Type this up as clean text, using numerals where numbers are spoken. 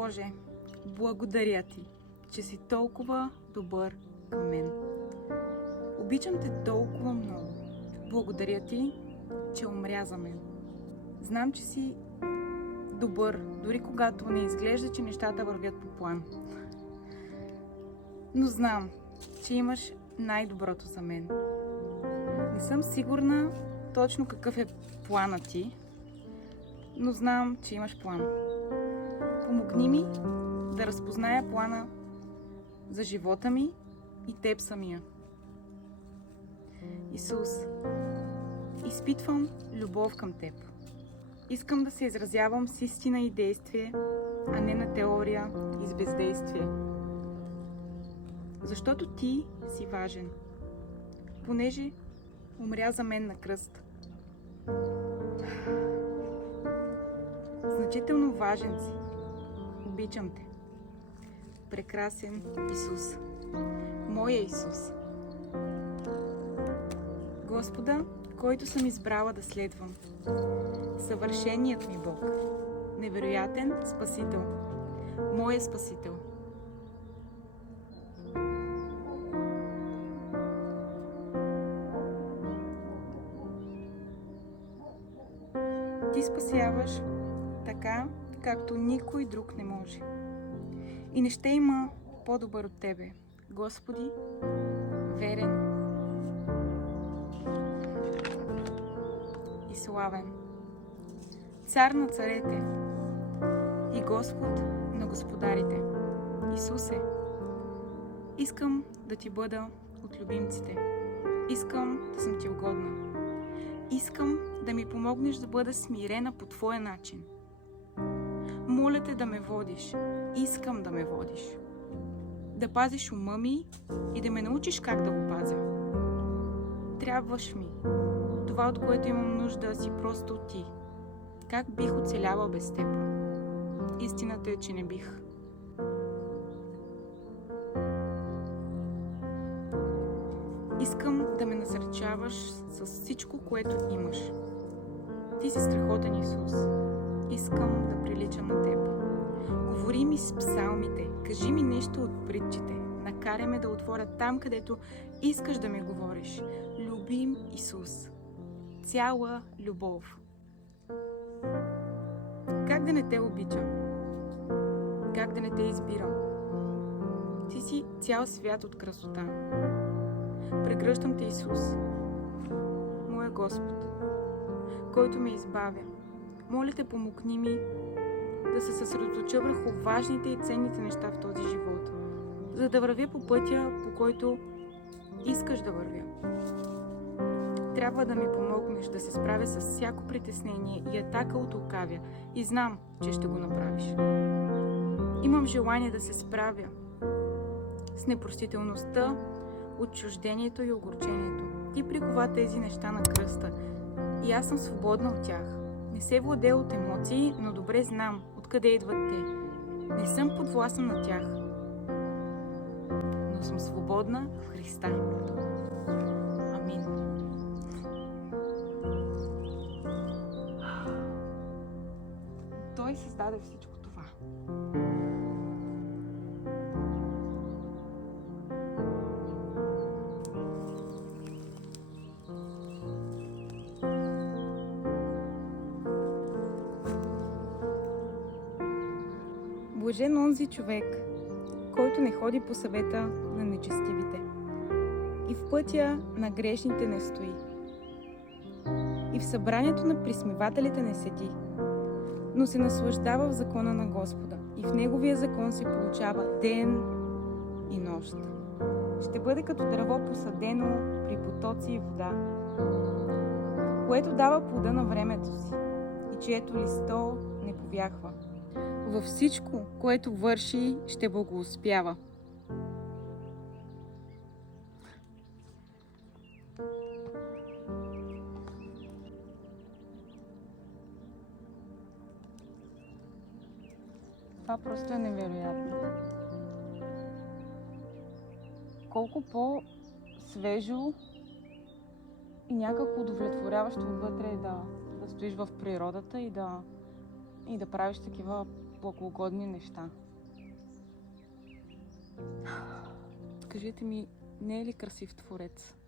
Боже, благодаря Ти, че си толкова добър към мен. Обичам Те толкова много. Благодаря Ти, че умря за мен. Знам, че си добър, дори когато не изглежда, че нещата вървят по план. Но знам, че имаш най-доброто за мен. Не съм сигурна точно какъв е планът Ти, но знам, че имаш план. Помогни ми да разпозная плана за живота ми и Теб самия. Исус, изпитвам любов към Теб. Искам да се изразявам с истина и действие, а не на теория и с бездействие. Защото Ти си важен, понеже умря за мен на кръст. Значително важен си. Обичам Те. Прекрасен Исус. Моя Исус. Господа, който съм избрала да следвам. Съвършеният ми Бог. Невероятен Спасител. Моя Спасител. Ти спасяваш така, както никой друг не може. И не ще има по-добър от Тебе, Господи, верен и славен, Цар на царете и Господ на господарите. Исусе, искам да Ти бъда от любимците. Искам да съм Ти угодна. Искам да ми помогнеш да бъда смирена по Твоя начин. Моля Те да ме водиш. Искам да ме водиш. Да пазиш ума ми и да ме научиш как да го пазя. Трябваш ми. Това, от което имам нужда, си просто Ти. Как бих оцеляла без Теб? Истината е, че не бих. Искам да ме насърчаваш с всичко, което имаш. Ти си страхотен, Исус. Искам да приличам на Теб. Говори ми с псалмите, кажи ми нещо от притчите. Накарай ме да отворя там, където искаш да ми говориш. Любим Исус. Цяла любов. Как да не Те обичам? Как да не Те избирам? Ти си цял свят от красота. Прегръщам Те, Исус, моя Господ, който ме избавя. Моля Те, помогни ми да се съсредоточа върху важните и ценните неща в този живот, за да вървя по пътя, по който искаш да вървя. Трябва да ми помогнеш да се справя с всяко притеснение и атака от лукавя и знам, че ще го направиш. Имам желание да се справя с непростителността, отчуждението и огорчението. Ти прикова тези неща на кръста и аз съм свободна от тях. Не се владея от емоции, но добре знам откъде идват те. Не съм подвластна на тях, но съм свободна в Христа. Амин. Той създаде всичко това. Блажен онзи човек, който не ходи по съвета на нечестивите и в пътя на грешните не стои и в събранието на присмивателите не седи, но се наслаждава в закона на Господа и в Неговия закон се получава ден и нощ. Ще бъде като дърво посадено при потоци и вода, което дава плода на времето си и чието листо не повяхва. Във всичко, което върши, ще благоуспява. Това просто е невероятно. Колко по-свежо и някакво удовлетворяващо отвътре да стоиш в природата и да правиш такива благоугодни неща. Кажете ми, не е ли красив творец?